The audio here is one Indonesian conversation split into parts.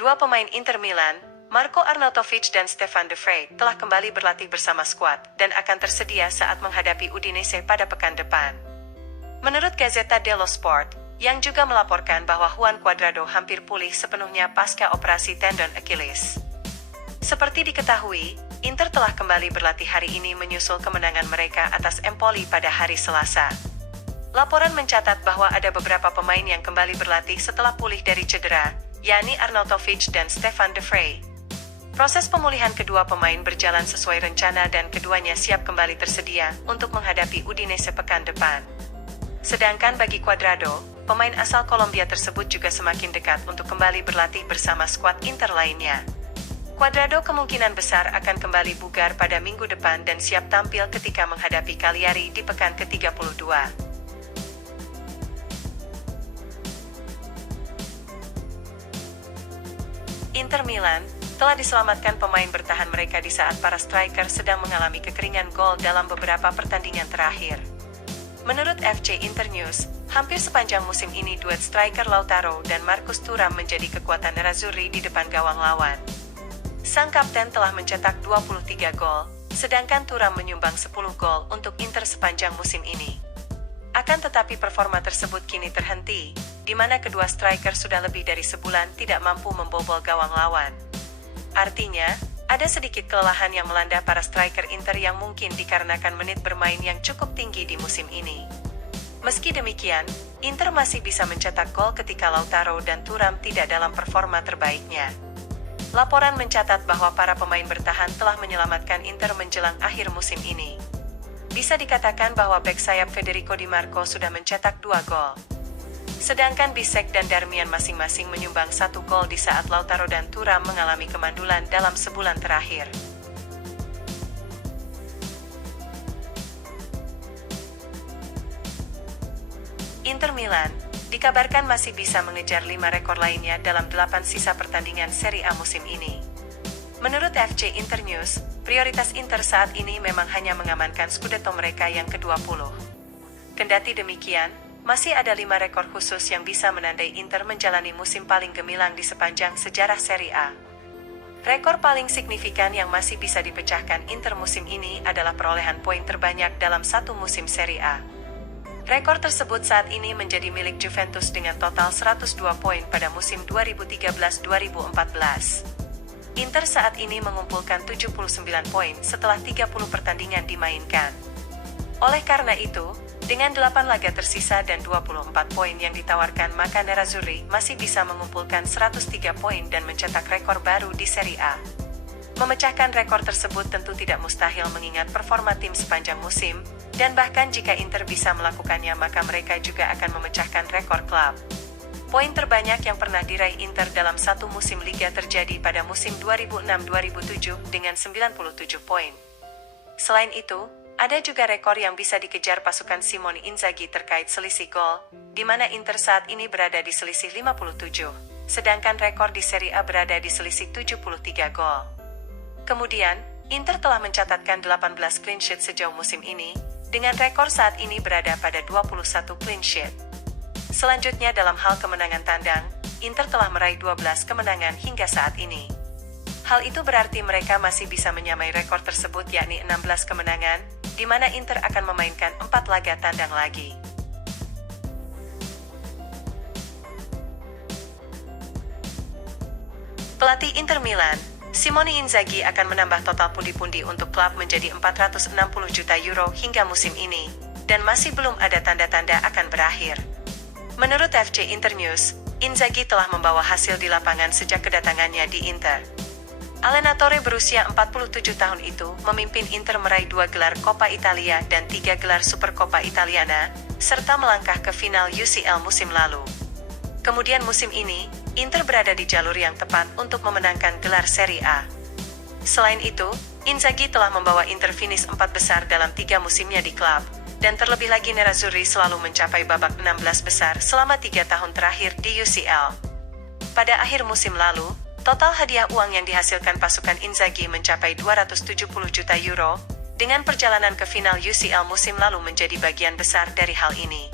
Dua pemain Inter Milan, Marco Arnautovic dan Stefan De Vrij, telah kembali berlatih bersama skuad dan akan tersedia saat menghadapi Udinese pada pekan depan. Menurut Gazzetta dello Sport, yang juga melaporkan bahwa Juan Cuadrado hampir pulih sepenuhnya pasca operasi tendon Achilles. Seperti diketahui, Inter telah kembali berlatih hari ini menyusul kemenangan mereka atas Empoli pada hari Selasa. Laporan mencatat bahwa ada beberapa pemain yang kembali berlatih setelah pulih dari cedera, yakni Arnautovic dan Stefan De Vrij. Proses pemulihan kedua pemain berjalan sesuai rencana dan keduanya siap kembali tersedia untuk menghadapi Udinese pekan depan. Sedangkan bagi Cuadrado, pemain asal Kolombia tersebut juga semakin dekat untuk kembali berlatih bersama skuad Inter lainnya. Cuadrado kemungkinan besar akan kembali bugar pada minggu depan dan siap tampil ketika menghadapi Cagliari di pekan ke-32. Inter Milan telah diselamatkan pemain bertahan mereka di saat para striker sedang mengalami kekeringan gol dalam beberapa pertandingan terakhir. Menurut FC Internews, hampir sepanjang musim ini duet striker Lautaro dan Marcus Thuram menjadi kekuatan Nerazzurri di depan gawang lawan. Sang kapten telah mencetak 23 gol, sedangkan Thuram menyumbang 10 gol untuk Inter sepanjang musim ini. Akan tetapi performa tersebut kini terhenti, di mana kedua striker sudah lebih dari sebulan tidak mampu membobol gawang lawan. Artinya, ada sedikit kelelahan yang melanda para striker Inter yang mungkin dikarenakan menit bermain yang cukup tinggi di musim ini. Meski demikian, Inter masih bisa mencetak gol ketika Lautaro dan Thuram tidak dalam performa terbaiknya. Laporan mencatat bahwa para pemain bertahan telah menyelamatkan Inter menjelang akhir musim ini. Bisa dikatakan bahwa bek sayap Federico Di Marco sudah mencetak 2 gol. Sedangkan Bisek dan Darmian masing-masing menyumbang 1 gol di saat Lautaro dan Thuram mengalami kemandulan dalam sebulan terakhir. Inter Milan dikabarkan masih bisa mengejar 5 rekor lainnya dalam 8 sisa pertandingan Serie A musim ini. Menurut FC Internews, prioritas Inter saat ini memang hanya mengamankan Scudetto mereka yang ke-20. Kendati demikian, masih ada 5 rekor khusus yang bisa menandai Inter menjalani musim paling gemilang di sepanjang sejarah Serie A. Rekor paling signifikan yang masih bisa dipecahkan Inter musim ini adalah perolehan poin terbanyak dalam satu musim Serie A. Rekor tersebut saat ini menjadi milik Juventus dengan total 102 poin pada musim 2013-2014. Inter saat ini mengumpulkan 79 poin setelah 30 pertandingan dimainkan. Oleh karena itu, dengan 8 laga tersisa dan 24 poin yang ditawarkan, maka Nerazzurri masih bisa mengumpulkan 103 poin dan mencetak rekor baru di Serie A. Memecahkan rekor tersebut tentu tidak mustahil mengingat performa tim sepanjang musim, dan bahkan jika Inter bisa melakukannya maka mereka juga akan memecahkan rekor klub. Poin terbanyak yang pernah diraih Inter dalam satu musim Liga terjadi pada musim 2006-2007 dengan 97 poin. Selain itu, ada juga rekor yang bisa dikejar pasukan Simone Inzaghi terkait selisih gol, di mana Inter saat ini berada di selisih 57, sedangkan rekor di Serie A berada di selisih 73 gol. Kemudian, Inter telah mencatatkan 18 clean sheet sejauh musim ini, dengan rekor saat ini berada pada 21 clean sheet. Selanjutnya dalam hal kemenangan tandang, Inter telah meraih 12 kemenangan hingga saat ini. Hal itu berarti mereka masih bisa menyamai rekor tersebut yakni 16 kemenangan, di mana Inter akan memainkan 4 laga tandang lagi. Pelatih Inter Milan, Simone Inzaghi akan menambah total pundi-pundi untuk klub menjadi 460 juta euro hingga musim ini, dan masih belum ada tanda-tanda akan berakhir. Menurut FC Internews, Inzaghi telah membawa hasil di lapangan sejak kedatangannya di Inter. Allenatore berusia 47 tahun itu memimpin Inter meraih 2 gelar Coppa Italia dan 3 gelar Supercoppa Italiana, serta melangkah ke final UCL musim lalu. Kemudian musim ini, Inter berada di jalur yang tepat untuk memenangkan gelar Serie A. Selain itu, Inzaghi telah membawa Inter finish 4 besar dalam 3 musimnya di klub, dan terlebih lagi Nerazzurri selalu mencapai babak 16 besar selama 3 tahun terakhir di UCL. Pada akhir musim lalu, total hadiah uang yang dihasilkan pasukan Inzaghi mencapai 270 juta euro, dengan perjalanan ke final UCL musim lalu menjadi bagian besar dari hal ini.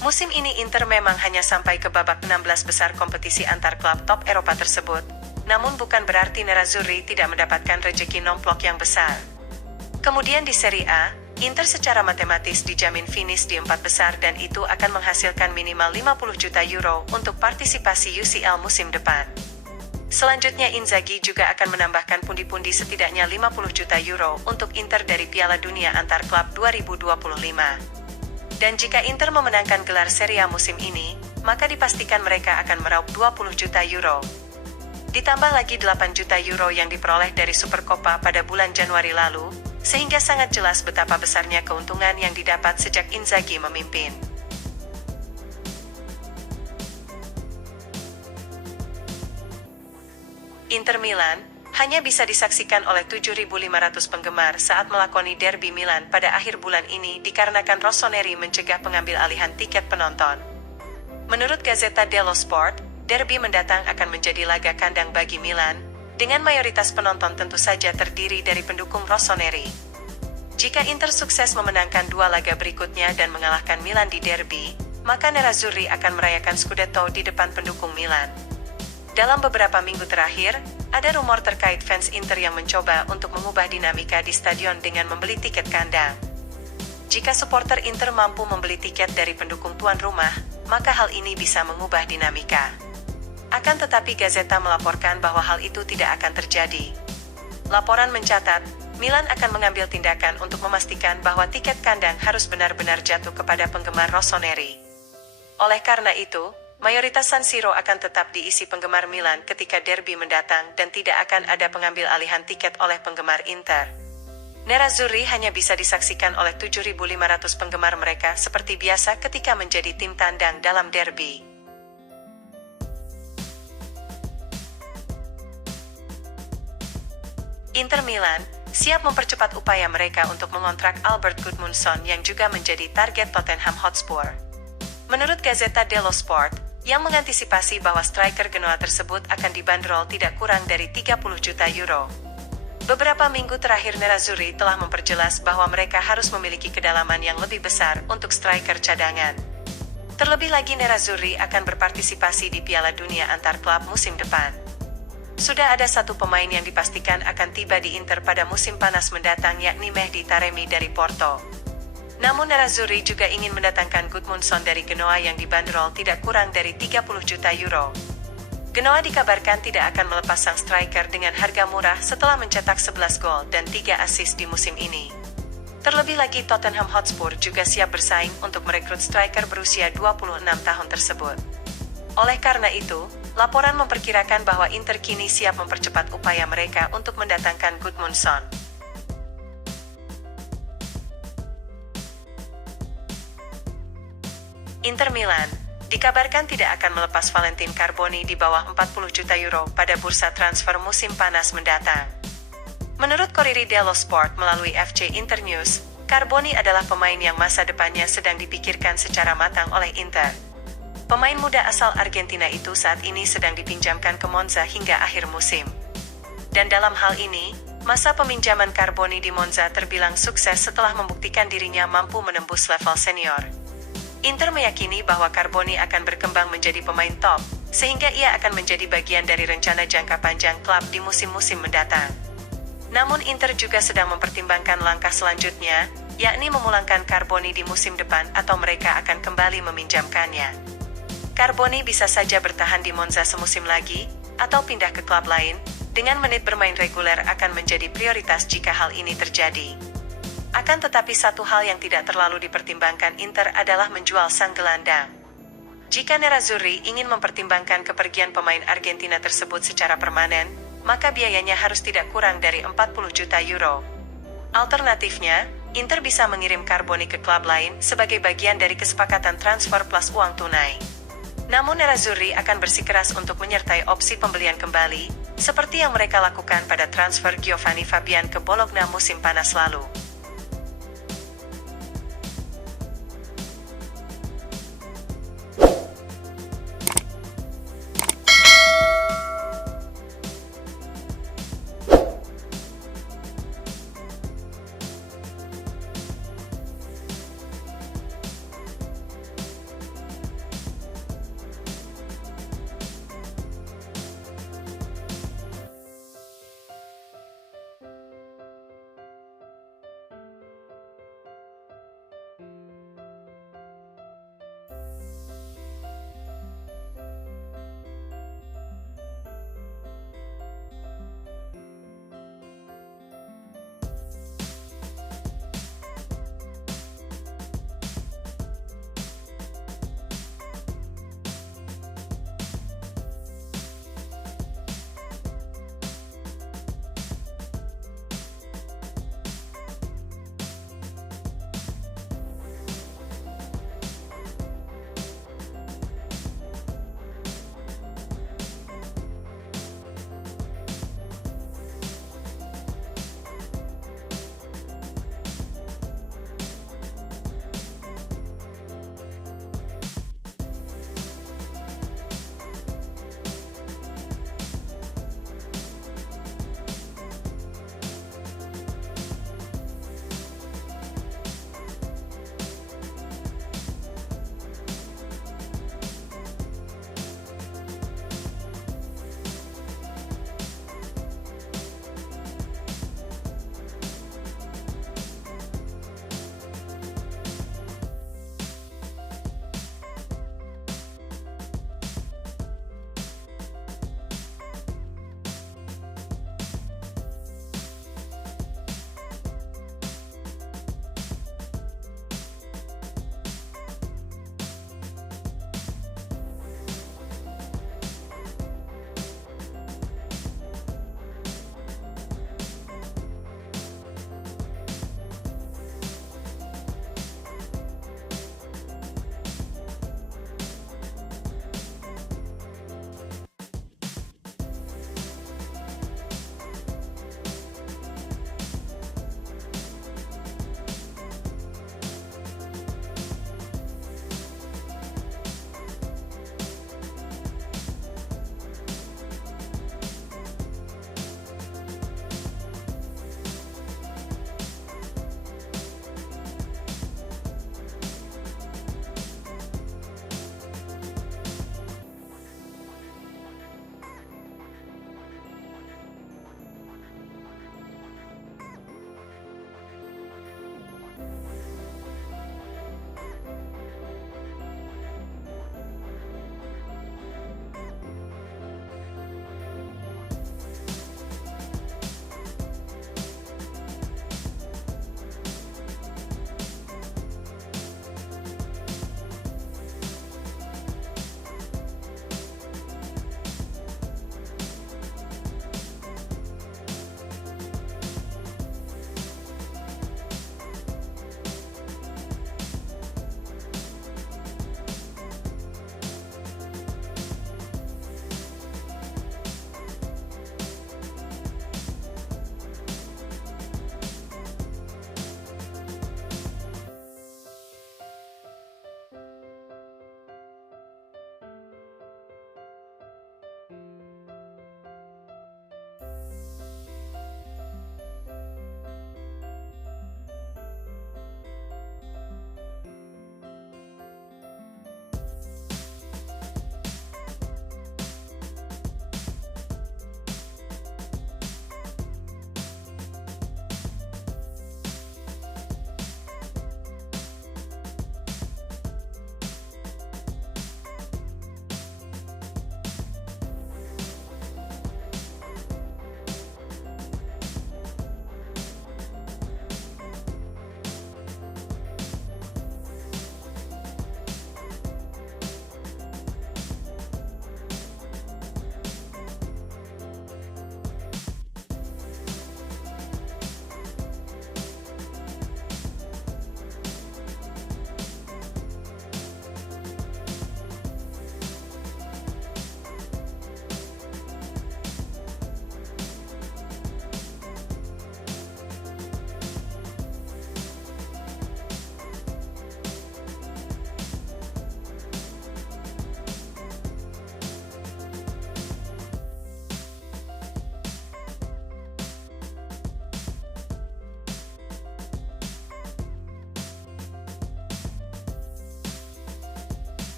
Musim ini Inter memang hanya sampai ke babak 16 besar kompetisi antar klub top Eropa tersebut, namun bukan berarti Nerazzurri tidak mendapatkan rejeki nomplok yang besar. Kemudian di Serie A, Inter secara matematis dijamin finish di 4 besar dan itu akan menghasilkan minimal 50 juta euro untuk partisipasi UCL musim depan. Selanjutnya Inzaghi juga akan menambahkan pundi-pundi setidaknya 50 juta euro untuk Inter dari Piala Dunia antar klub 2025. Dan jika Inter memenangkan gelar Serie A musim ini, maka dipastikan mereka akan meraup 20 juta euro. Ditambah lagi 8 juta euro yang diperoleh dari Supercoppa pada bulan Januari lalu, sehingga sangat jelas betapa besarnya keuntungan yang didapat sejak Inzaghi memimpin. Inter Milan hanya bisa disaksikan oleh 7.500 penggemar saat melakoni derby Milan pada akhir bulan ini dikarenakan Rossoneri mencegah pengambil alihan tiket penonton. Menurut Gazzetta dello Sport, derby mendatang akan menjadi laga kandang bagi Milan, dengan mayoritas penonton tentu saja terdiri dari pendukung Rossoneri. Jika Inter sukses memenangkan 2 laga berikutnya dan mengalahkan Milan di derby, maka Nerazzurri akan merayakan Scudetto di depan pendukung Milan. Dalam beberapa minggu terakhir, ada rumor terkait fans Inter yang mencoba untuk mengubah dinamika di stadion dengan membeli tiket kandang. Jika supporter Inter mampu membeli tiket dari pendukung tuan rumah, maka hal ini bisa mengubah dinamika. Akan tetapi Gazzetta melaporkan bahwa hal itu tidak akan terjadi. Laporan mencatat, Milan akan mengambil tindakan untuk memastikan bahwa tiket kandang harus benar-benar jatuh kepada penggemar Rossoneri. Oleh karena itu, mayoritas San Siro akan tetap diisi penggemar Milan ketika derby mendatang dan tidak akan ada pengambil alihan tiket oleh penggemar Inter. Nerazzurri hanya bisa disaksikan oleh 7.500 penggemar mereka seperti biasa ketika menjadi tim tandang dalam derby. Inter Milan siap mempercepat upaya mereka untuk mengontrak Albert Gudmundsson yang juga menjadi target Tottenham Hotspur. Menurut Gazzetta dello Sport, yang mengantisipasi bahwa striker Genoa tersebut akan dibanderol tidak kurang dari 30 juta euro. Beberapa minggu terakhir Nerazzurri telah memperjelas bahwa mereka harus memiliki kedalaman yang lebih besar untuk striker cadangan. Terlebih lagi Nerazzurri akan berpartisipasi di Piala Dunia antar klub musim depan. Sudah ada satu pemain yang dipastikan akan tiba di Inter pada musim panas mendatang yakni Mehdi Taremi dari Porto. Namun Nerazzurri juga ingin mendatangkan Gudmundsson dari Genoa yang dibanderol tidak kurang dari 30 juta euro. Genoa dikabarkan tidak akan melepas sang striker dengan harga murah setelah mencetak 11 gol dan 3 assist di musim ini. Terlebih lagi Tottenham Hotspur juga siap bersaing untuk merekrut striker berusia 26 tahun tersebut. Oleh karena itu, laporan memperkirakan bahwa Inter kini siap mempercepat upaya mereka untuk mendatangkan Gudmundsson. Inter Milan dikabarkan tidak akan melepas Valentin Carboni di bawah 40 juta euro pada bursa transfer musim panas mendatang. Menurut Corriere dello Sport melalui FC Internews, Carboni adalah pemain yang masa depannya sedang dipikirkan secara matang oleh Inter. Pemain muda asal Argentina itu saat ini sedang dipinjamkan ke Monza hingga akhir musim. Dan dalam hal ini, masa peminjaman Carboni di Monza terbilang sukses setelah membuktikan dirinya mampu menembus level senior. Inter meyakini bahwa Carboni akan berkembang menjadi pemain top, sehingga ia akan menjadi bagian dari rencana jangka panjang klub di musim-musim mendatang. Namun Inter juga sedang mempertimbangkan langkah selanjutnya, yakni memulangkan Carboni di musim depan atau mereka akan kembali meminjamkannya. Carboni bisa saja bertahan di Monza semusim lagi, atau pindah ke klub lain, dengan menit bermain reguler akan menjadi prioritas jika hal ini terjadi. Akan tetapi satu hal yang tidak terlalu dipertimbangkan Inter adalah menjual sang gelandang. Jika Nerazzurri ingin mempertimbangkan kepergian pemain Argentina tersebut secara permanen, maka biayanya harus tidak kurang dari 40 juta euro. Alternatifnya, Inter bisa mengirim Carboni ke klub lain sebagai bagian dari kesepakatan transfer plus uang tunai. Namun Nerazzurri akan bersikeras untuk menyertai opsi pembelian kembali, seperti yang mereka lakukan pada transfer Giovanni Fabian ke Bologna musim panas lalu.